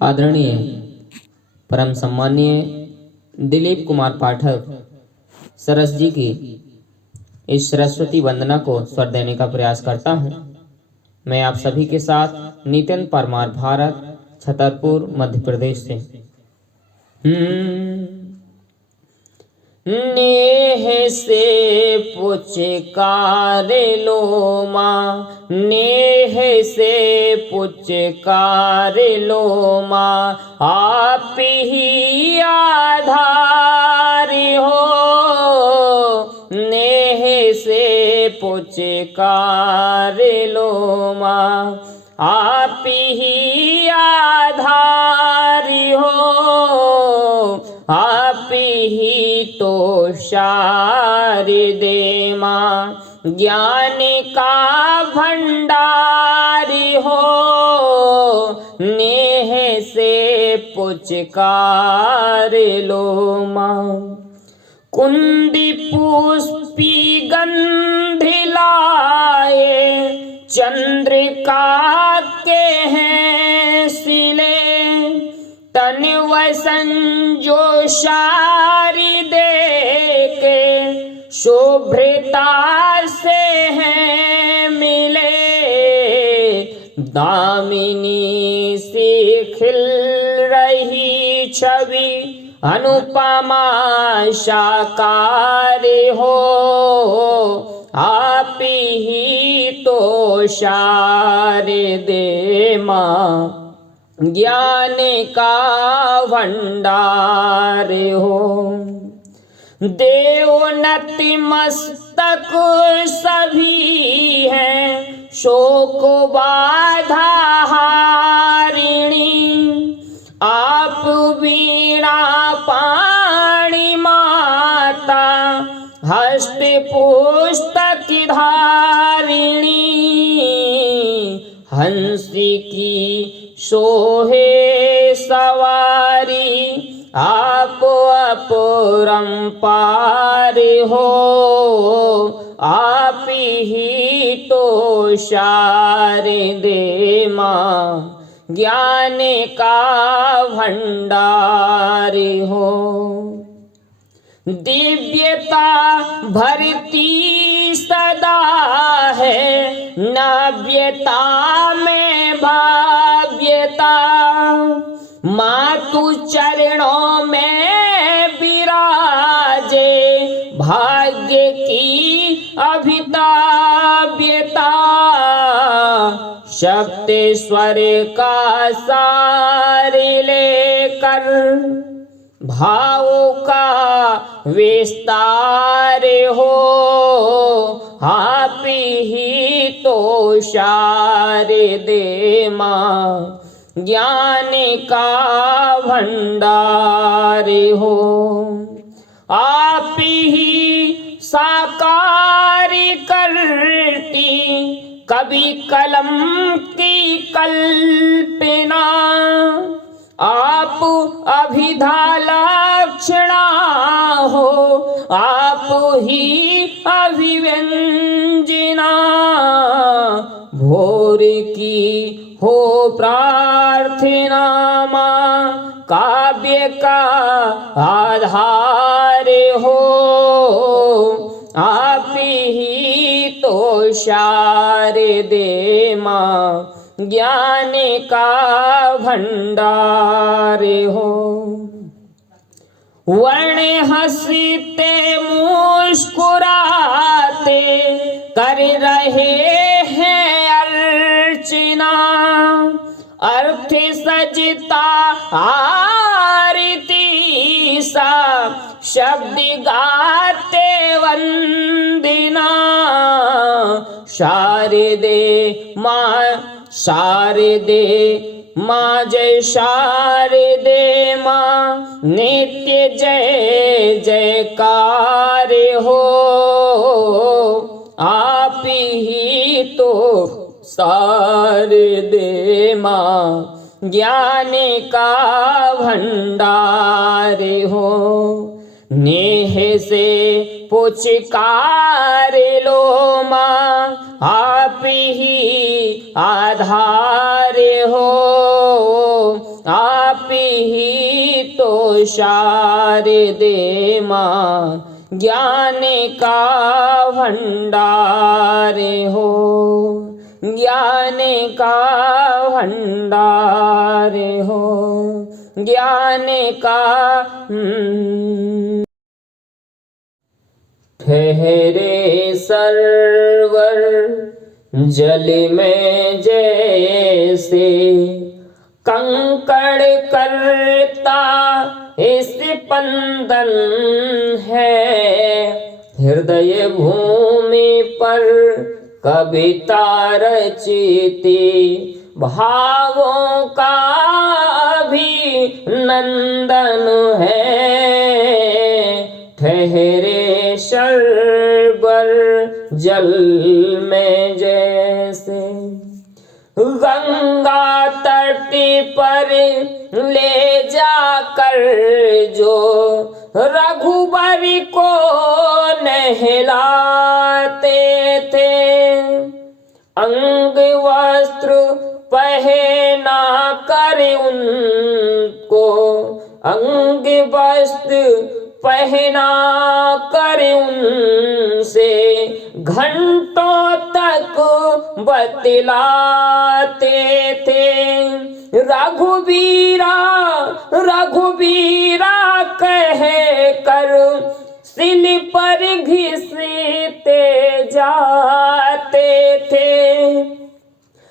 आदरणीय परम सम्मानीय दिलीप कुमार पाठक सरस जी की इस सरस्वती वंदना को स्वर देने का प्रयास करता हूँ। मैं आप सभी के साथ नितिन परमार, भारत, छतरपुर, मध्य प्रदेश से। नेह से पुचकार लो माँ, नेह से पुचकार लो माँ, आप ही आधार हो। नेह से पुचकार लो माँ, आप ही आधार हो। आप ही तो शारदे माँ, ज्ञान का भंडार हो। नेह से पुचकार लो माँ, कुंदी पुष्पी गंध लाए, चंद्रिका के हैं सिले, तन वसन जो शारदे के शोभ्रता से हैं मिले। दामिनी सी खिल रही छवि, अनुपमा साकार हो। आप ही तो शारदे माँ, ज्ञान का भंडार हो। देव नति मस्तक सभी हैं, शोक बाधा हारिणी। आप वीणा पाणी माता, हस्त पुस्तक धारिणी। हंस की सोहे सवारी, आप अपरंपार हो। आप ही तो शारदे माँ, ज्ञान का भंडार हो। दिव्यता भरती सदा है, नव्यता में भाव्यता। मातु चरणों में विराजे, भाग्य की अभिताव्यता। सप्तेश्वर का सार लेकर, भावों का विस्तार हो। आप ही तो शारदे माँ, ज्ञान का भंडार हो। आप ही साकार करती कभी कलम की कल्पना। आप अभिधा लक्षणा हो, आप ही अभिव्यंजना। भोर की हो प्रार्थना माँ, काव्य का आधार हो। आप ही तो शारदे माँ, ज्ञान का भंडार हो। वर्ण हंसते मुस्कुराते कर रहे हैं अर्चना। अर्थ सजता आरती सा, शब्द गाते वंदना। शारदे माँ, शारदे माँ, जय शारदे माँ, नित्य जय जयकार हो। आप ही तो शारदे माँ, ज्ञान का भंडार हो। नेह से पुचकार लो माँ, आप ही आधार हो। आप ही तो शारदे माँ ज्ञान का भंडार हो, ज्ञान का भंडार हो, ज्ञान का ठहरे सरवर जल में जैसे कंकड़ करता इस स्पंदन है, हृदय भूमि पर कविता रचती भावों का भी नंदन है। ठहरे शर्बर जल में जैसे गंगा तट पर ले जाकर जो रघुबर को नहलाते थे, अंग वस्त्र पहना कर उनको, अंग वस्त्र पहना कर उनसे घंटों तक बतलाते थे। रघुबीरा रघुबीरा कह कर सिल पर घिसते जाते थे,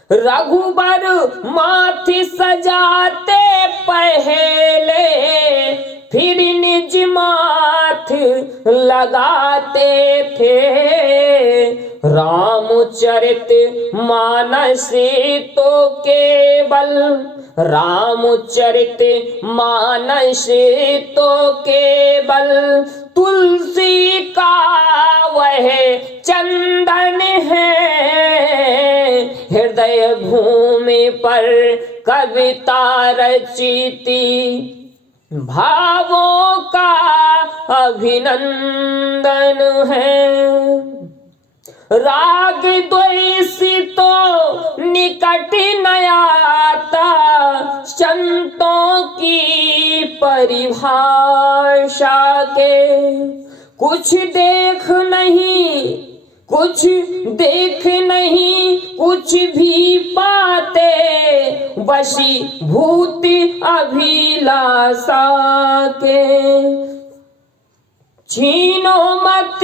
रघुबर माथे सजाते पहले फिर निज माथ लगाते थे। रामचरित मानस तो केवल, रामचरित मानस तो केवल तुलसी का वह चंदन है, हृदय भूमि पर कविता रचती भावों का अभिनंदन है। राग द्वेष तो निकट न आता, संतों की परिभाषा के कुछ देख नहीं, कुछ देख नहीं कुछ भी पाते, वशीभूत अभिलाषा के। छीनो मत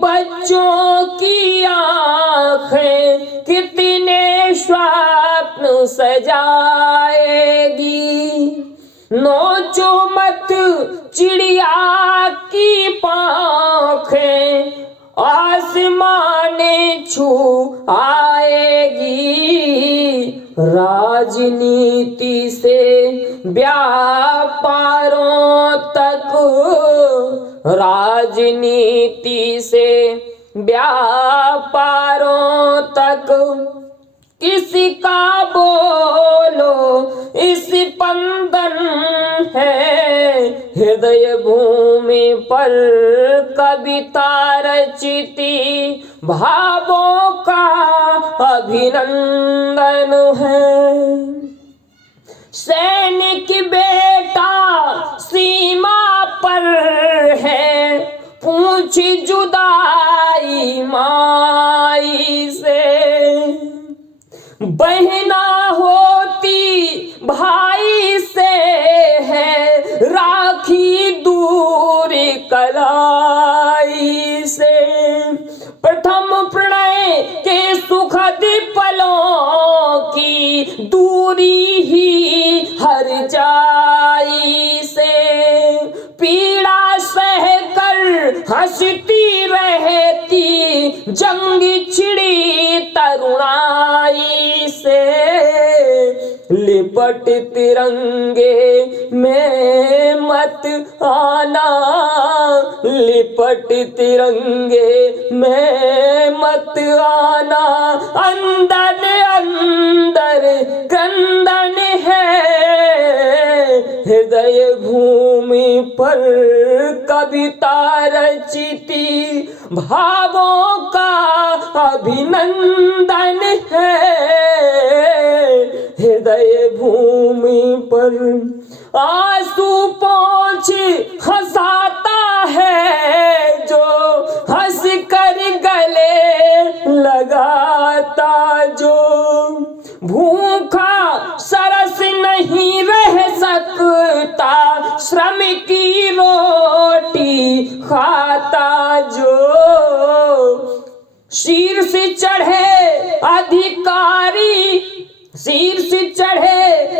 बच्चों की आंखें, कितने स्वप्न सजाएगी, नोचो मत चिड़िया की पांखें, आसमान छू आएगी। राजनीति से व्यापारों तक, राजनीति से व्यापारों तक किसका बोलो इस स्पंदन है, हृदय भूमि पर कविता रचती भावों का अभिनंदन है। सैनिक बेटा सीमा पर है, पूछ जुदाई माई से, बहना होती भाई से है, राखी दूर कलाई से। प्रथम प्रणय के सुखद पलों की दूरी ही हर जाई से, पीड़ा सहकर हंसती रहती जंग छिड़ी तरुणाई से। लिपट तिरंगे में मत आना, लिपट तिरंगे में मत आना, अंदर अंदर क्रंदन है, हृदय भूमि पर कविता रचती भावों का अभिनंदन है, हृदय भूमि पर आंसू पोंछ हंसाता है जो हंस कर गले लगाता जो भूखा सरस नहीं रह सकता श्रम की रोटी खाता जो शीर्ष चढ़े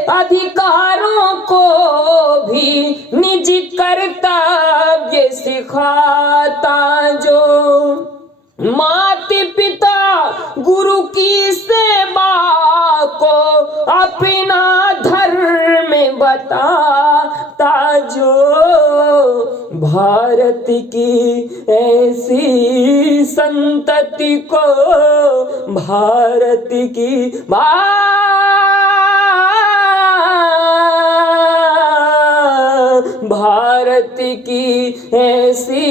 अधिकारों को भी निजी कर्तव्य सिखाता जो माता पिता गुरु की सेवा को अपना धर्म बताता जो भारत की ऐसी संतति को भारत की ऐसी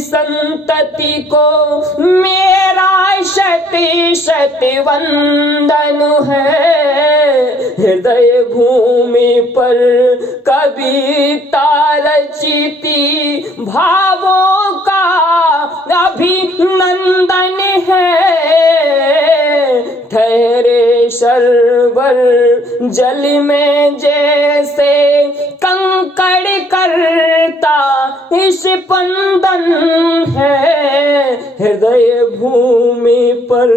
संतति को मेरा शत वंदन है। हृदय भूमि पर कविता रचिती भावों का अभिनंदन है। ठहरे शर्वर जल में जैसे कंकड़ करता स्पंदन है। हृदय भूमि पर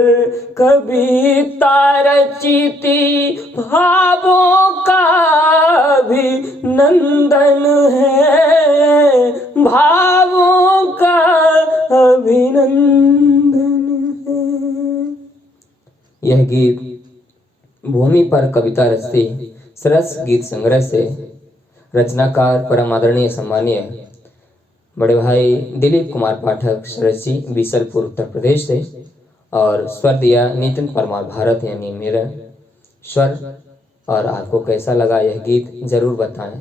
कविता रचिती भावों का भी नंदन है। भावों का अभिनंदन है। यह गीत भूमि पर कविता रचती सरस गीत संग्रह से रचनाकार परम आदरणीय सम्मानीय बड़े भाई दिलीप कुमार पाठक सरस जी बीसलपुर उत्तर प्रदेश से और स्वर दिया नितिन परमार भारत यानी मेरा स्वर। और आपको कैसा लगा यह गीत जरूर बताएं।